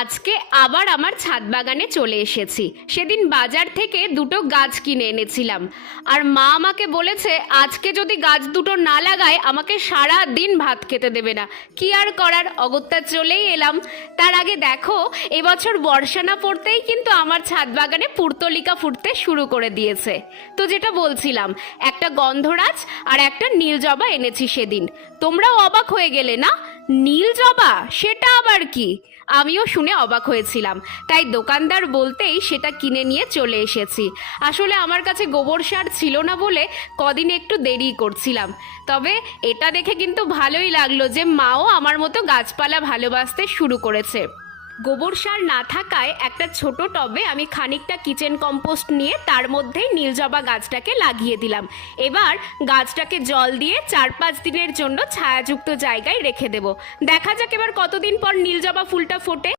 আজকে আবার আমার ছাদ বাগানে চলে এসেছি। সেদিন বাজার থেকে দুটো গাছ কিনে এনেছিলাম, আর মা আমাকে বলেছে আজকে যদি গাছ দুটো না লাগায় আমাকে সারা দিন ভাত খেতে দেবে না। কি আর করার, অগত্যা চলেই এলাম। তার আগে দেখো, এবছর বর্ষা না পড়তেই কিন্তু আমার ছাদ বাগানে পুর্তলিকা ফুটতে শুরু করে দিয়েছে। তো যেটা বলছিলাম, একটা গন্ধরাজ আর একটা নীল জবা এনেছি সেদিন। তোমরাও অবাক হয়ে গেলে না? নীল জবা, সেটা আবার কি? আমিও শুনে অবাক হয়েছিলাম, তাই দোকানদার বলতেই সেটা কিনে নিয়ে চলে এসেছি। আসলে আমার কাছে গোবর সার ছিল না বলে কদিন একটু দেরি করছিলাম। তবে এটা দেখে কিন্তু ভালোই লাগলো যে মাও আমার মতো গাছপালা ভালোবাসতে শুরু করেছে। গোবর সার না থাকায় একটা ছোট টবে আমি খানিকটা কিচেন কম্পোস্ট নিয়ে তার মধ্যেই নীলজবা গাছটাকে লাগিয়ে দিলাম। এবার গাছটাকে জল দিয়ে 4-5 দিনের জন্য ছায়াযুক্ত জায়গায় রেখে দেব। দেখা যাক এবার কতদিন পর নীলজবা ফুলটা ফোটে।